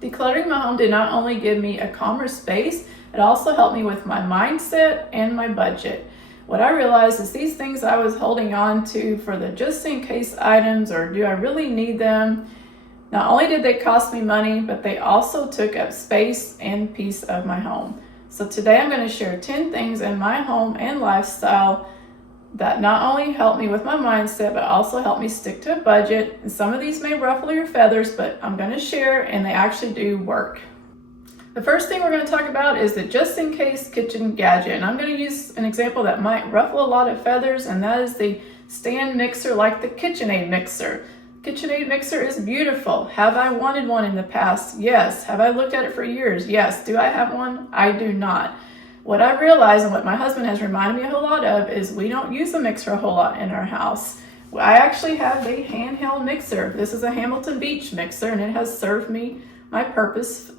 Decluttering my home did not only give me a calmer space, it also helped me with my mindset and my budget. What I realized is these things I was holding on to for the just in case items, or do I really need them? Not only did they cost me money, but they also took up space and piece of my home. So today I'm going to share 10 things in my home and lifestyle that not only help me with my mindset, but also help me stick to a budget. And some of these may ruffle your feathers, but I'm going to share and they actually do work. The first thing we're going to talk about is the just in case kitchen gadget. And I'm going to use an example that might ruffle a lot of feathers, and that is the stand mixer like the KitchenAid mixer. KitchenAid mixer is beautiful. Have I wanted one in the past? Yes. Have I looked at it for years? Yes. Do I have one? I do not. What I realized, and what my husband has reminded me a whole lot of, is we don't use a mixer a whole lot in our house. I actually have a handheld mixer. This is a Hamilton Beach mixer, and it has served me my purpose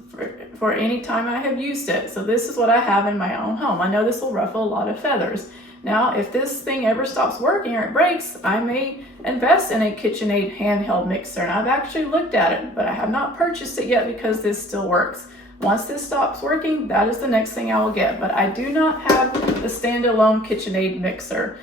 for any time I have used it. So this is what I have in my own home. I know this will ruffle a lot of feathers. Now, if this thing ever stops working or it breaks, I may invest in a KitchenAid handheld mixer, and I've actually looked at it, but I have not purchased it yet because this still works. Once this stops working, that is the next thing I will get, but I do not have the standalone KitchenAid mixer.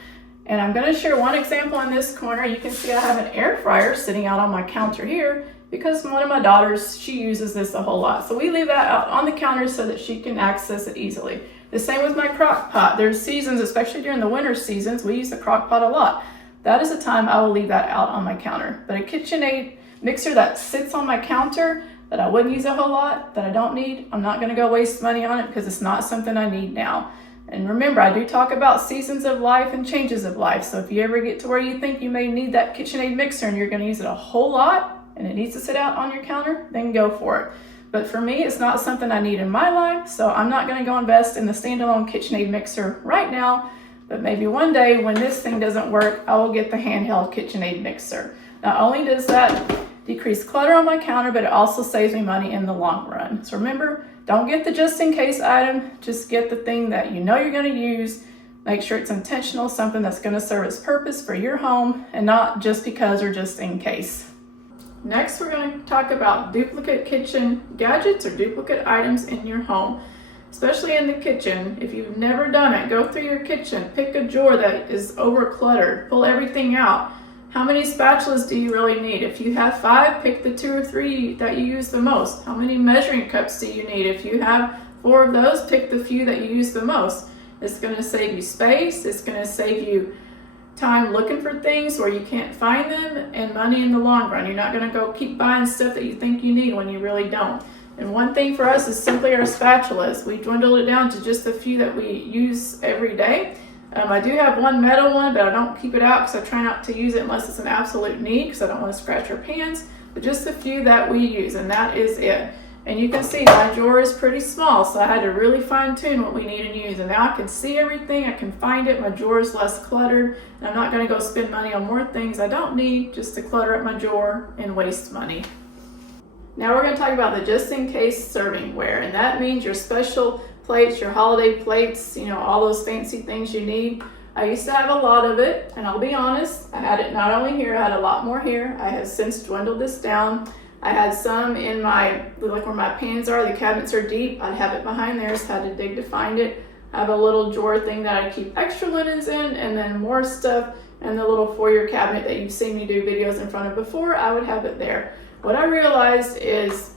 And I'm going to share one example in this corner. You can see I have an air fryer sitting out on my counter here because one of my daughters, she uses this a whole lot. So we leave that out on the counter so that she can access it easily. The same with my crock pot. There's seasons, especially during the winter seasons, we use the crock pot a lot. That is the time I will leave that out on my counter. But a KitchenAid mixer that sits on my counter that I wouldn't use a whole lot, that I don't need, I'm not going to go waste money on it because it's not something I need now. And remember, I do talk about seasons of life and changes of life. So if you ever get to where you think you may need that KitchenAid mixer and you're going to use it a whole lot and it needs to sit out on your counter, then go for it. But for me, it's not something I need in my life, so I'm not going to go invest in the standalone KitchenAid mixer right now. But maybe one day when this thing doesn't work, I will get the handheld KitchenAid mixer. Not only does that decrease clutter on my counter, but it also saves me money in the long run. So remember, don't get the just in case item, just get the thing that you know you're going to use. Make sure it's intentional, something that's going to serve its purpose for your home and not just because or just in case. Next, we're going to talk about duplicate kitchen gadgets or duplicate items in your home, especially in the kitchen. If you've never done it, go through your kitchen, pick a drawer that is over cluttered, pull everything out. How many spatulas do you really need? If you have 5, pick the 2 or 3 that you use the most. How many measuring cups do you need? If you have 4 of those, pick the few that you use the most. It's going to save you space. It's going to save you time looking for things where you can't find them, and money in the long run. You're not going to go keep buying stuff that you think you need when you really don't. And one thing for us is simply our spatulas. We dwindled it down to just a few that we use every day. I do have one metal one, but I don't keep it out because I try not to use it unless it's an absolute need because I don't want to scratch our pans. But just a few that we use, and that is it. And you can see my drawer is pretty small, so I had to really fine tune what we need and use. And now I can see everything, I can find it, my drawer is less cluttered, and I'm not going to go spend money on more things I don't need just to clutter up my drawer and waste money. Now we're going to talk about the just in case serving ware, and that means your special plates, your holiday plates, all those fancy things you need. I used to have a lot of it, and I'll be honest, I had it not only here, I had a lot more here. I have since dwindled this down. I had some in like where my pans are, the cabinets are deep. I'd have it behind there, so I had to dig to find it. I have a little drawer thing that I keep extra linens in, and then more stuff in the little foyer cabinet that you've seen me do videos in front of before. I would have it there. What I realized is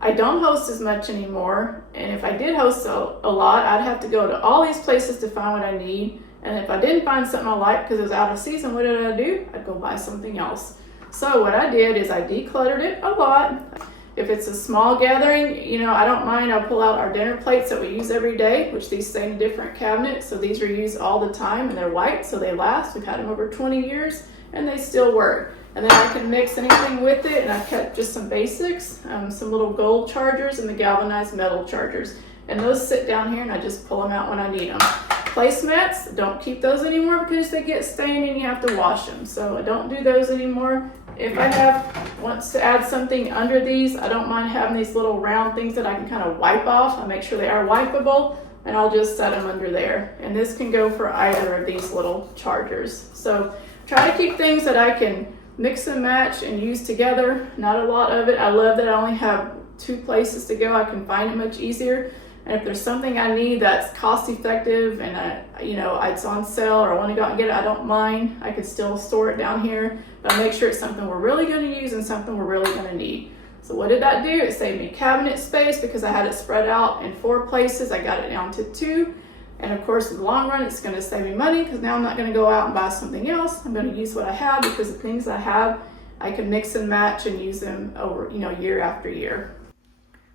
I don't host as much anymore, and if I did host a lot, I'd have to go to all these places to find what I need. And if I didn't find something I liked because it was out of season, what did I do? I'd go buy something else. So what I did is I decluttered it a lot. If it's a small gathering, I don't mind. I'll pull out our dinner plates that we use every day, which these stay in a different cabinet. So these are used all the time, and they're white, so they last. We've had them over 20 years, and they still work. And then I can mix anything with it, and I've kept just some basics, some little gold chargers and the galvanized metal chargers. And those sit down here, and I just pull them out when I need them. Placemats, don't keep those anymore because they get stained and you have to wash them. So I don't do those anymore. If I wants to add something under these, I don't mind having these little round things that I can kind of wipe off. I make sure they are wipeable, and I'll just set them under there. And this can go for either of these little chargers. So try to keep things that I can mix and match and use together. Not a lot of it. I love that I only have two places to go, I can find it much easier. And if there's something I need that's cost effective and it's on sale or I want to go out and get it, I don't mind. I could still store it down here, but I make sure it's something we're really going to use and something we're really going to need. So what did that do? It saved me cabinet space because I had it spread out in 4 places. I got it down to 2. And of course, in the long run, it's going to save me money because now I'm not going to go out and buy something else. I'm going to use what I have because the things I have, I can mix and match and use them over, year after year.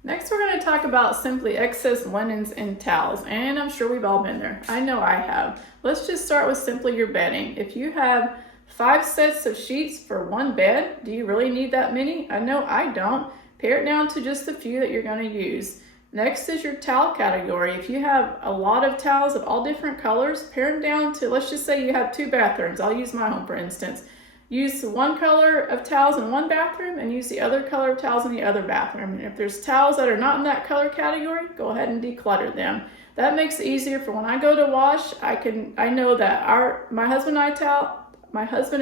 Next, we're going to talk about simply excess linens and towels, and I'm sure we've all been there. I know I have. Let's just start with simply your bedding. If you have 5 sets of sheets for one bed, do you really need that many? I know I don't. Pare it down to just a few that you're going to use. Next is your towel category. If you have a lot of towels of all different colors, pare them down to, let's just say you have 2 bathrooms. I'll use my home for instance. Use one color of towels in one bathroom and use the other color of towels in the other bathroom. And if there's towels that are not in that color category, go ahead and declutter them. That makes it easier for when I go to wash. I know that my husband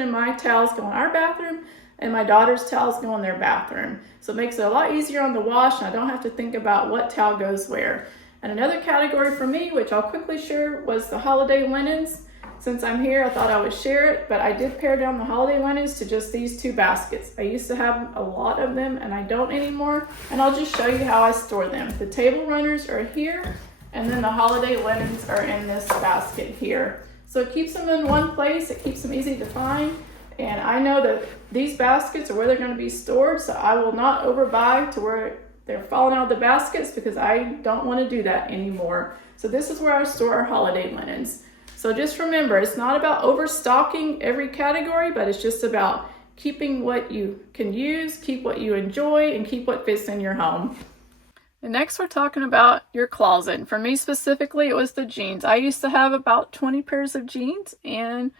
and my towels go in our bathroom and my daughter's towels go in their bathroom. So it makes it a lot easier on the wash and I don't have to think about what towel goes where. And another category for me, which I'll quickly share, was the holiday linens. Since I'm here, I thought I would share it, but I did pare down the holiday linens to just these 2 baskets. I used to have a lot of them and I don't anymore, and I'll just show you how I store them. The table runners are here, and then the holiday linens are in this basket here. So it keeps them in one place, it keeps them easy to find, and I know that these baskets are where they're going to be stored, so I will not overbuy to where they're falling out of the baskets because I don't want to do that anymore. So this is where I store our holiday linens. So just remember, it's not about overstocking every category, but it's just about keeping what you can use, keep what you enjoy, and keep what fits in your home. And next we're talking about your closet. For me specifically, it was the jeans. I used to have about 20 pairs of jeans, and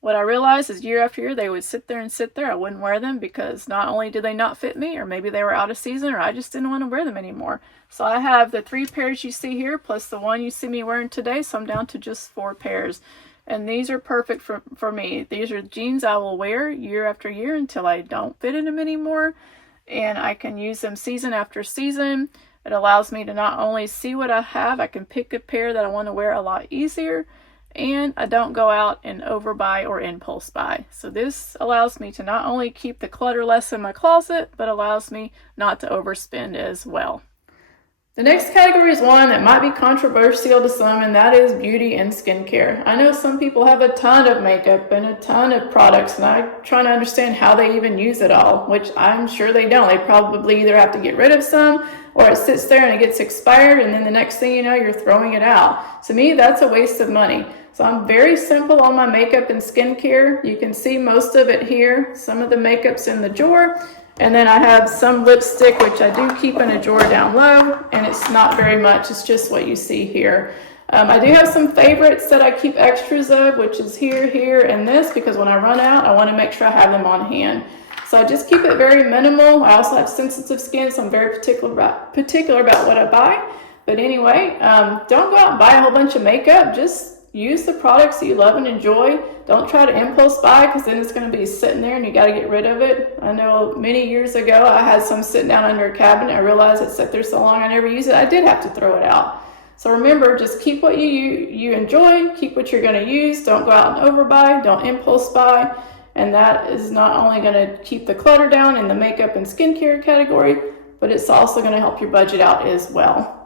what I realized is year after year they would sit there. I wouldn't wear them because not only did they not fit me, or maybe they were out of season, or I just didn't want to wear them anymore. So I have the 3 pairs you see here, plus the one you see me wearing today, so I'm down to just 4 pairs. And these are perfect for me. These are jeans I will wear year after year until I don't fit in them anymore, and I can use them season after season. It allows me to not only see what I have, I can pick a pair that I want to wear a lot easier, and I don't go out and overbuy or impulse buy. So this allows me to not only keep the clutter less in my closet, but allows me not to overspend as well. The next category is one that might be controversial to some, and that is beauty and skincare. I know some people have a ton of makeup and a ton of products, and I'm trying to understand how they even use it all, which I'm sure they don't. They probably either have to get rid of some, or it sits there and it gets expired, and then the next thing you know, you're throwing it out. To me, that's a waste of money. So I'm very simple on my makeup and skincare. You can see most of it here. Some of the makeup's in the drawer. And then I have some lipstick, which I do keep in a drawer down low, and it's not very much. It's just what you see here. I do have some favorites that I keep extras of, which is here, and this, because when I run out, I want to make sure I have them on hand. So I just keep it very minimal. I also have sensitive skin, so I'm very particular about what I buy. But anyway, don't go out and buy a whole bunch of makeup. Just use the products that you love and enjoy. Don't try to impulse buy, because then it's going to be sitting there and you got to get rid of it. I know many years ago I had some sitting down under a cabinet. I realized it sat there so long I never used it. I did have to throw it out. So remember, just keep what you enjoy, keep what you're going to use. Don't go out and overbuy, don't impulse buy. And that is not only going to keep the clutter down in the makeup and skincare category, but it's also going to help your budget out as well.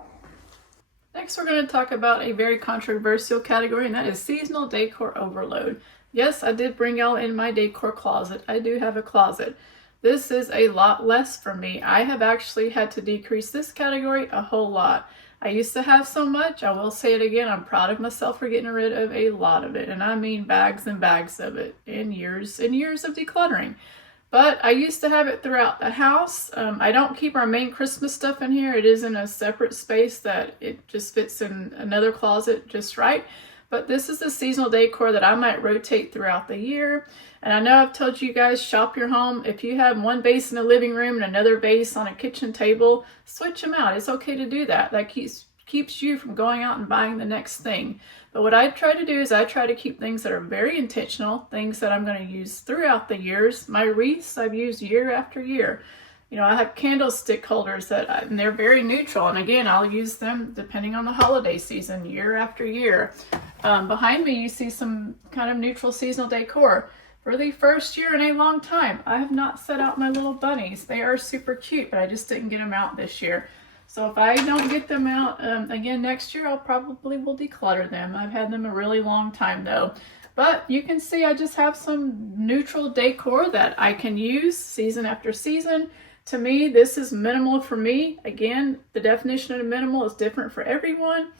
Next, we're going to talk about a very controversial category, and that is seasonal decor overload. Yes, I did bring y'all in my decor closet. I do have a closet. This is a lot less for me. I have actually had to decrease this category a whole lot. I used to have so much. I will say it again. I'm proud of myself for getting rid of a lot of it, and I mean bags and bags of it, and years of decluttering. But I used to have it throughout the house. I don't keep our main Christmas stuff in here. It is in a separate space that it just fits in another closet just right. But this is the seasonal decor that I might rotate throughout the year. And I know I've told you guys, shop your home. If you have one vase in the living room and another vase on a kitchen table, switch them out. It's okay to do that. That keeps you from going out and buying the next thing. But what I try to do is I try to keep things that are very intentional, things that I'm going to use throughout the years. My wreaths I've used year after year. I have candlestick holders and they're very neutral. And again, I'll use them depending on the holiday season, year after year. Behind me, you see some kind of neutral seasonal decor. For the first year in a long time, I have not set out my little bunnies. They are super cute, but I just didn't get them out this year. So if I don't get them out again next year, I'll probably will declutter them. I've had them a really long time though. But you can see I just have some neutral decor that I can use season after season. To me, this is minimal for me. Again, the definition of minimal is different for everyone.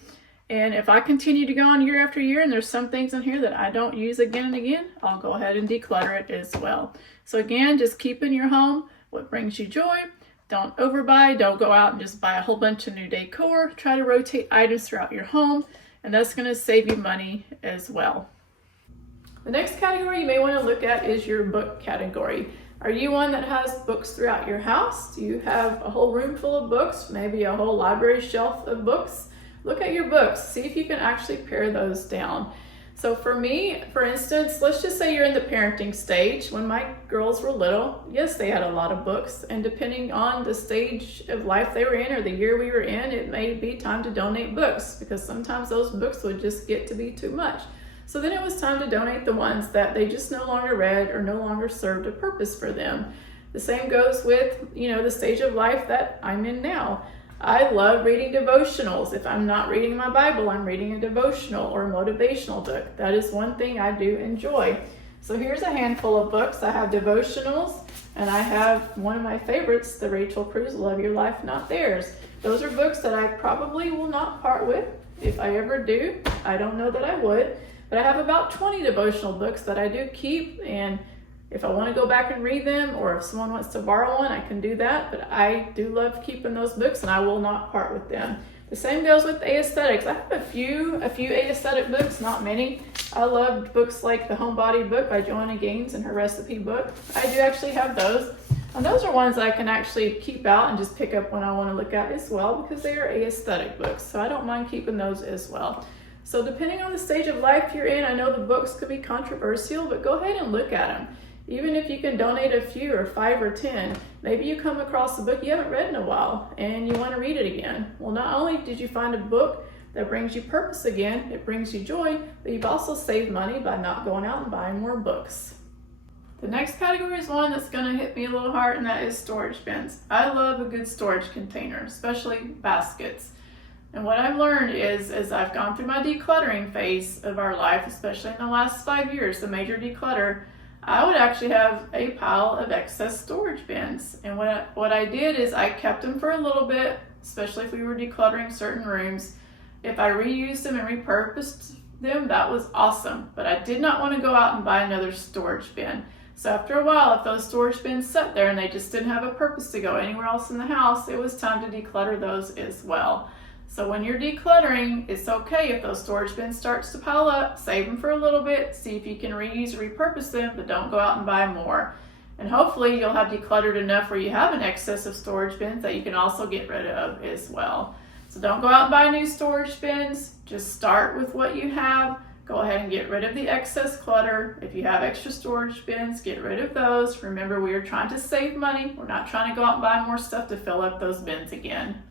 And if I continue to go on year after year and there's some things in here that I don't use again and again, I'll go ahead and declutter it as well. So again, just keep in your home what brings you joy. Don't overbuy. Don't go out and just buy a whole bunch of new decor. Try to rotate items throughout your home, and that's going to save you money as well. The next category you may want to look at is your book category. Are you one that has books throughout your house? Do you have a whole room full of books, maybe a whole library shelf of books? Look at your books, see if you can actually pare those down. So for me, for instance, let's just say you're in the parenting stage. When my girls were little, yes, they had a lot of books, and depending on the stage of life they were in or the year we were in, it may be time to donate books because sometimes those books would just get to be too much. So then it was time to donate the ones that they just no longer read or no longer served a purpose for them. The same goes with, the stage of life that I'm in now. I love reading devotionals. If I'm not reading my Bible, I'm reading a devotional or a motivational book. That is one thing I do enjoy. So here's a handful of books. I have devotionals, and I have one of my favorites, the Rachel Cruz Love Your Life, Not Theirs. Those are books that I probably will not part with. If I ever do, I don't know that I would. But I have about 20 devotional books that I do keep, and if I want to go back and read them, or if someone wants to borrow one, I can do that. But I do love keeping those books, and I will not part with them. The same goes with aesthetics. I have a few aesthetic books, not many. I loved books like the Homebody book by Joanna Gaines and her recipe book. I do actually have those. And those are ones I can actually keep out and just pick up when I want to look at as well, because they are aesthetic books. So I don't mind keeping those as well. So depending on the stage of life you're in, I know the books could be controversial, but go ahead and look at them. Even if you can donate a few or 5 or 10, maybe you come across a book you haven't read in a while and you want to read it again. Well, not only did you find a book that brings you purpose again, it brings you joy, but you've also saved money by not going out and buying more books. The next category is one that's going to hit me a little hard, and that is storage bins. I love a good storage container, especially baskets. And what I've learned is, as I've gone through my decluttering phase of our life, especially in the last 5 years, the major declutter, I would actually have a pile of excess storage bins. And what I did is I kept them for a little bit, especially if we were decluttering certain rooms. If I reused them and repurposed them, that was awesome. But I did not want to go out and buy another storage bin. So after a while, if those storage bins sat there and they just didn't have a purpose to go anywhere else in the house, it was time to declutter those as well. So when you're decluttering, it's okay if those storage bins starts to pile up, save them for a little bit, see if you can reuse or repurpose them, but don't go out and buy more. And hopefully you'll have decluttered enough where you have an excess of storage bins that you can also get rid of as well. So don't go out and buy new storage bins, just start with what you have. Go ahead and get rid of the excess clutter. If you have extra storage bins, get rid of those. Remember, we are trying to save money. We're not trying to go out and buy more stuff to fill up those bins again.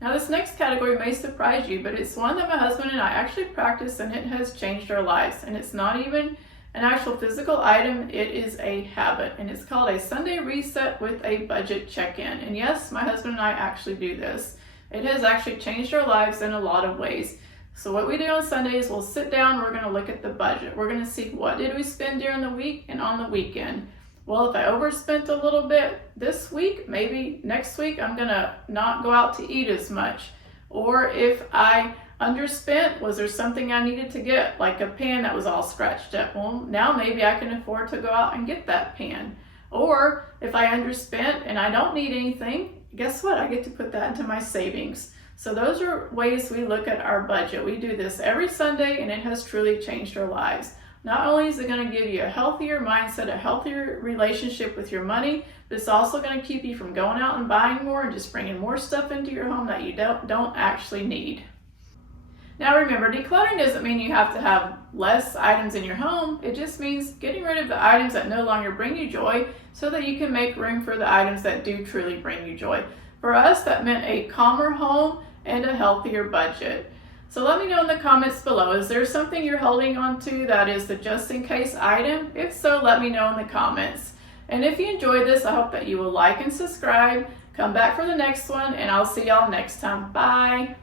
Now this next category may surprise you, but it's one that my husband and I actually practice, and it has changed our lives. And it's not even an actual physical item, it is a habit. And it's called a Sunday reset with a budget check-in. And yes, my husband and I actually do this. It has actually changed our lives in a lot of ways. So what we do on Sundays, we'll sit down, we're going to look at the budget. We're going to see what did we spend during the week and on the weekend. Well, if I overspent a little bit this week, maybe next week I'm going to not go out to eat as much. Or if I underspent, was there something I needed to get, like a pan that was all scratched up? Well, now maybe I can afford to go out and get that pan. Or if I underspent and I don't need anything, guess what? I get to put that into my savings. So those are ways we look at our budget. We do this every Sunday, and it has truly changed our lives. Not only is it going to give you a healthier mindset, a healthier relationship with your money, but it's also going to keep you from going out and buying more and just bringing more stuff into your home that you don't actually need. Now remember, decluttering doesn't mean you have to have less items in your home. It just means getting rid of the items that no longer bring you joy, so that you can make room for the items that do truly bring you joy. For us, that meant a calmer home and a healthier budget. So let me know in the comments below, is there something you're holding on to that is the just in case item? If so, let me know in the comments. And if you enjoyed this, I hope that you will like and subscribe. Come back for the next one, and I'll see y'all next time. Bye.